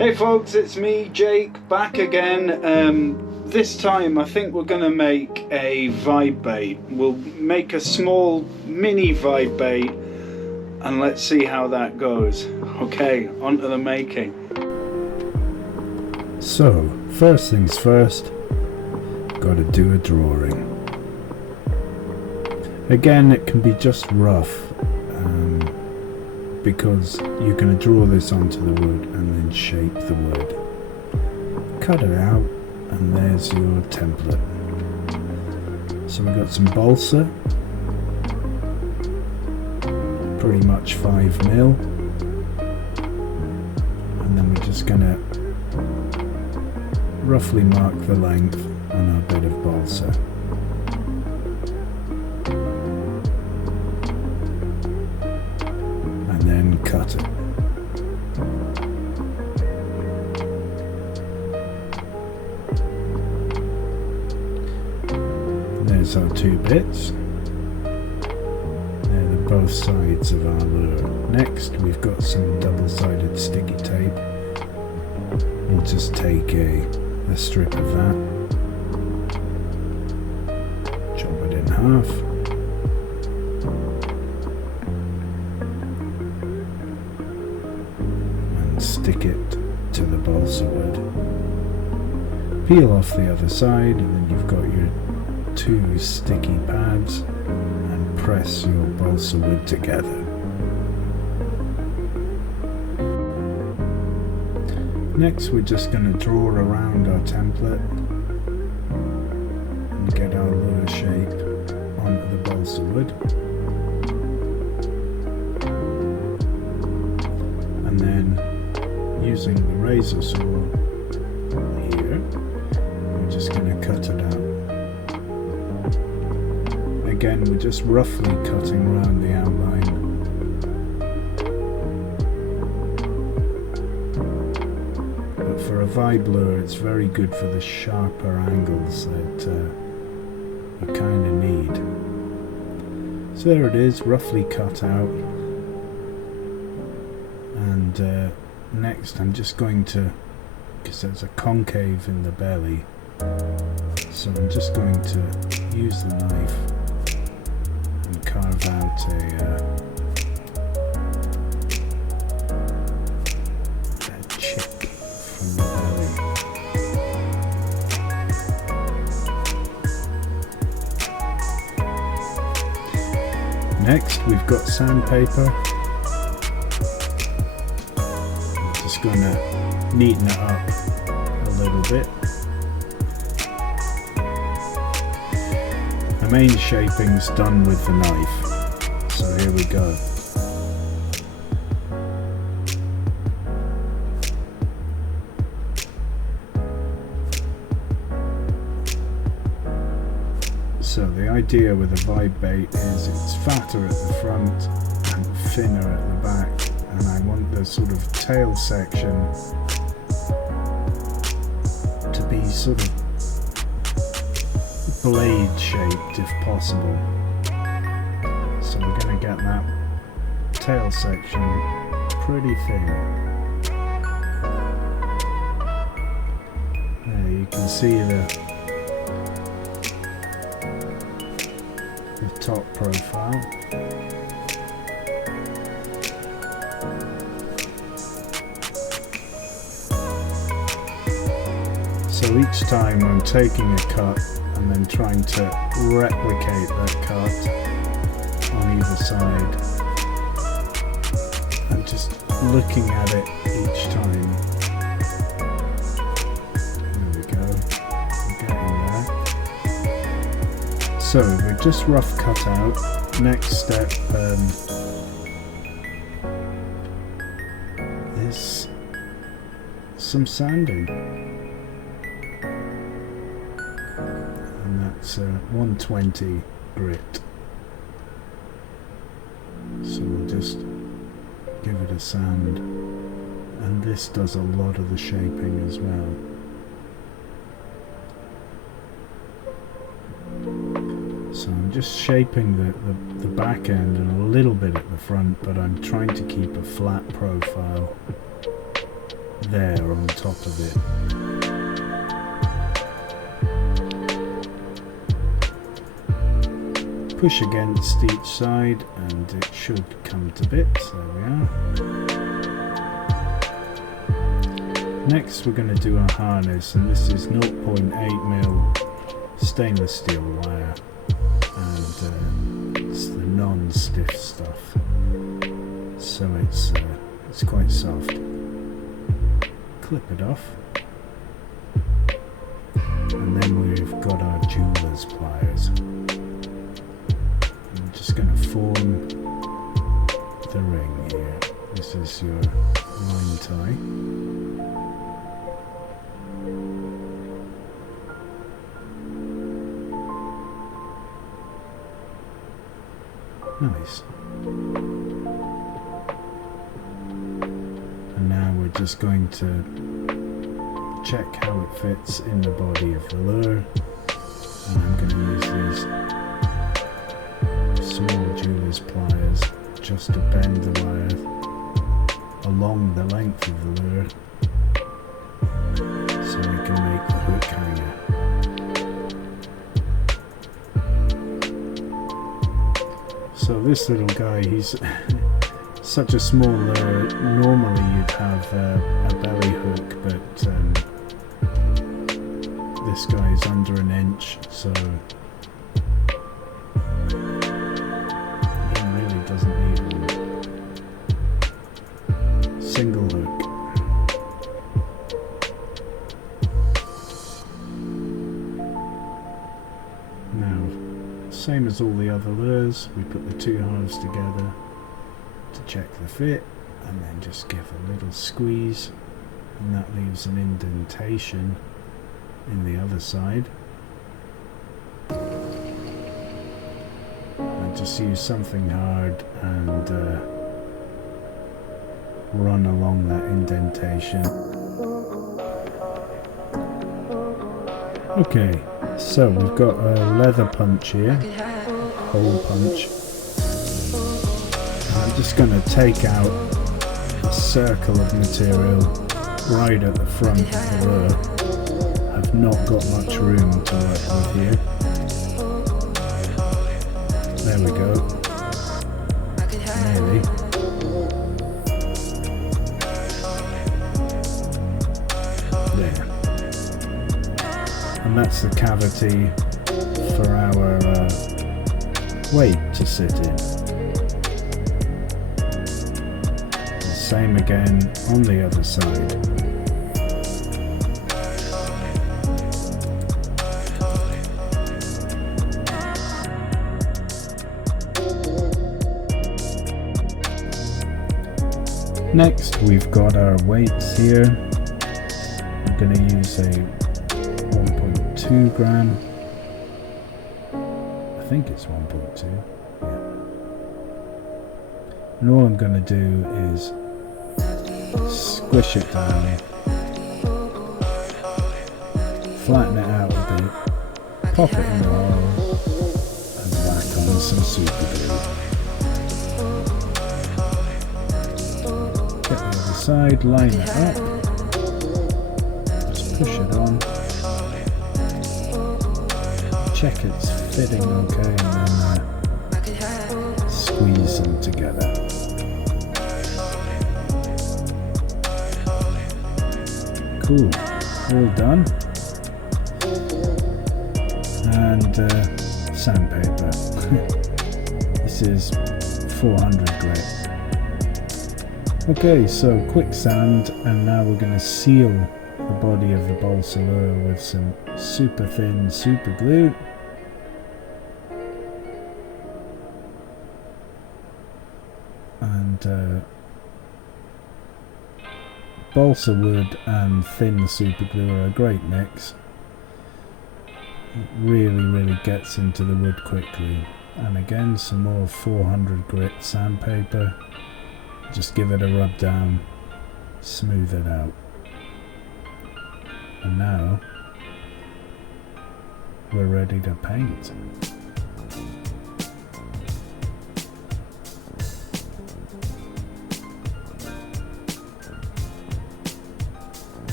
Hey folks, it's me, Jake, back again. This time I think we're going to make a vibe bait. We'll make a small mini vibe bait and let's see how that goes. Okay, on to the making. So, first things first, got to do a drawing. Again, it can be just rough. Because you're going to draw this onto the wood and then shape the wood. Cut it out and there's your template. So we've got some balsa, pretty much 5mm, and then we're just going to roughly mark the length on our bit of balsa. Then cut it. There's our two bits. They're both sides of our lure. Next we've got some double-sided sticky tape. We'll just take a strip of that, chop it in half. Stick it to the balsa wood. Peel off the other side and then you've got your two sticky pads and press your balsa wood together. Next we're just going to draw around our template and get our lure shape onto the balsa wood. And then using the razor saw here, we're just going to cut it out. Again, we're just roughly cutting around the outline. But for a vibe lure, it's very good for the sharper angles that you kind of need. So there it is, roughly cut out. And next I'm just going to, because there's a concave in the belly, so I'm just going to use the knife and carve out a chick from the belly. Next we've got sandpaper. Just going to neaten it up a little bit. The main shaping's done with the knife, so here we go. So the idea with a vibe bait is it's fatter at the front and thinner at the back. And I want the sort of tail section to be sort of blade shaped if possible. So we're going to get that tail section pretty thin. There you can see the top profile. So each time I'm taking a cut and then trying to replicate that cut on either side. I'm just looking at it each time. There we go, I'm getting there. So we're just rough cut out. Next step is some sanding. It's 120 grit, so we'll just give it a sand, and this does a lot of the shaping as well. So I'm just shaping the back end and a little bit at the front, but I'm trying to keep a flat profile. there on top of it. Push against each side and it should come to bits. There we are. Next we're going to do a harness, and this is 0.8mm stainless steel wire, and it's the non-stiff stuff, so it's quite soft. Clip it off, and then we've got our jeweler's pliers. I'm just going to form the ring here. This is your line tie. Nice. And now we're just going to check how it fits in the body of the lure, and I'm going to use these small jeweler's pliers just to bend the wire along the length of the lure so we can make the hook hanger. So this little guy, he's such a small lure. Normally you'd have a belly hook, but this guy is under an inch, so he really doesn't need a single hook. Now, same as all the other lures, we put the two halves together to check the fit, and then just give a little squeeze, and that leaves an indentation in the other side. And just use something hard and run along that indentation. Okay, so we've got a leather punch here, hole punch. And I'm just going to take out a circle of material right at the front of the lure. I've not got much room to work with here. There we go. Nearly. There. And that's the cavity for our weight to sit in. The same again on the other side. Next we've got our weights here. I'm going to use a 1.2 gram. I think it's 1.2. Yeah. And all I'm going to do is squish it down, flatten it out a bit, pop it in the hole, and whack on some super glue. Get the other side, line it up, just push it on, check it's fitting okay, and then squeeze them together. Cool, all done. And sandpaper. This is 400 grit. Okay, so quick sand, and now we're going to seal the body of the balsa lure with some super thin super glue. And balsa wood and thin super glue are a great mix. It really gets into the wood quickly. And again, some more 400 grit sandpaper. Just give it a rub down, smooth it out. And now we're ready to paint.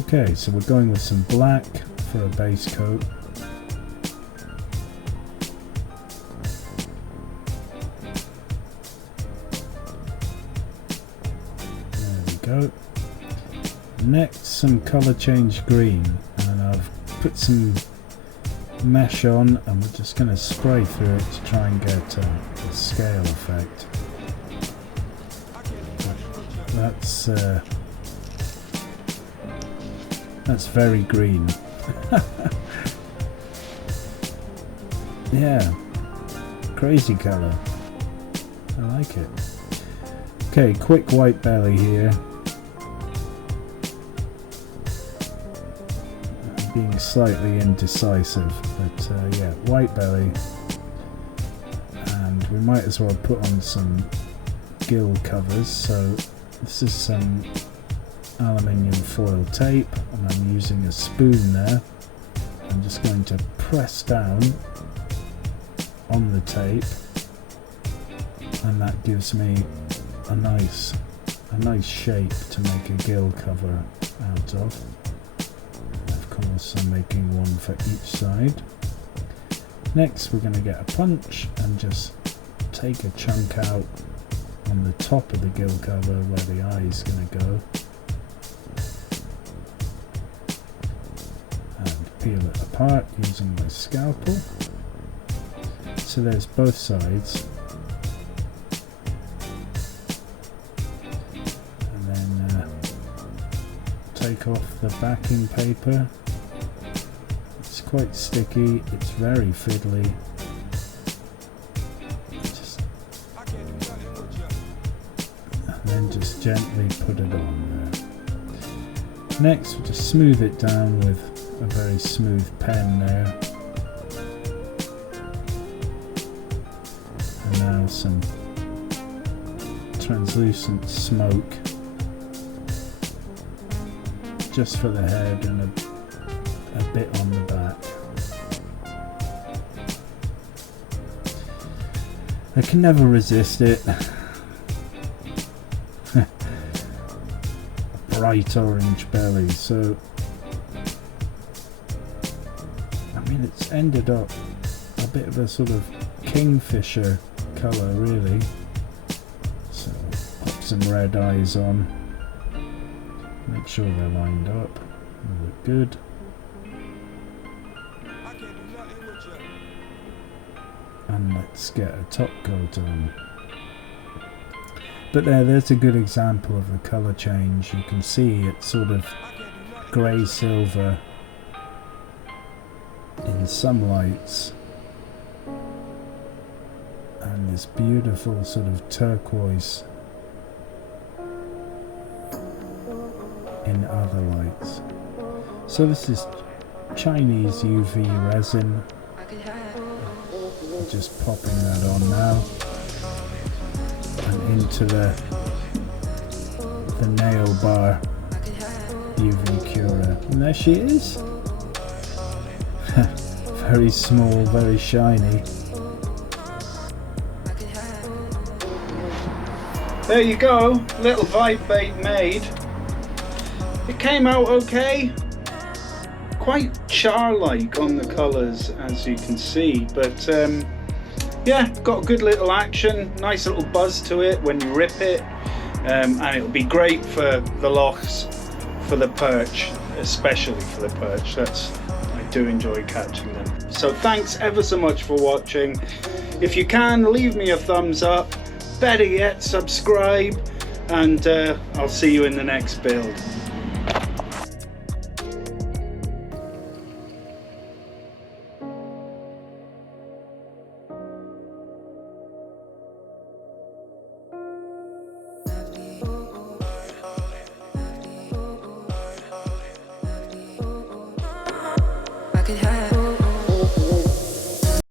Okay, so we're going with some black for a base coat. There we go. Next, some color change green, and I've put some mesh on, and we're just going to spray through it to try and get a scale effect. That's very green. Yeah, crazy color. I like it. Okay, quick white belly here. I'm being slightly indecisive, but yeah, white belly. And we might as well put on some gill covers. So this is some aluminium foil tape, and I'm using a spoon there. I'm just going to press down on the tape, and that gives me a nice shape to make a gill cover out of. Of course, I'm making one for each side. Next, we're going to get a punch and just take a chunk out on the top of the gill cover where the eye is going to go, and peel it apart using my scalpel. So there's both sides, and then take off the backing paper. It's quite sticky, it's very fiddly. Just gently put it on there. Next, we'll just smooth it down with a very smooth pen there. And now some translucent smoke just for the head and a bit on the back. I can never resist it. Bright orange belly, so I mean it's ended up a bit of a sort of kingfisher colour really. So pop some red eyes on, make sure they're lined up, they look good. And let's get a top coat on. But there's a good example of the colour change. You can see it's sort of grey silver in some lights, and this beautiful sort of turquoise in other lights. So this is Chinese UV resin. I'm just popping that on now. And into the nail bar UV curer, and there she is. Very small, very shiny. There you go, little vibe bait made. It came out okay. Quite char-like on the colours, as you can see, but yeah, got a good little action, nice little buzz to it when you rip it, and it'll be great for the lochs, for the perch, especially for the perch. I do enjoy catching them. So thanks ever so much for watching. If you can, leave me a thumbs up, better yet subscribe, and I'll see you in the next build.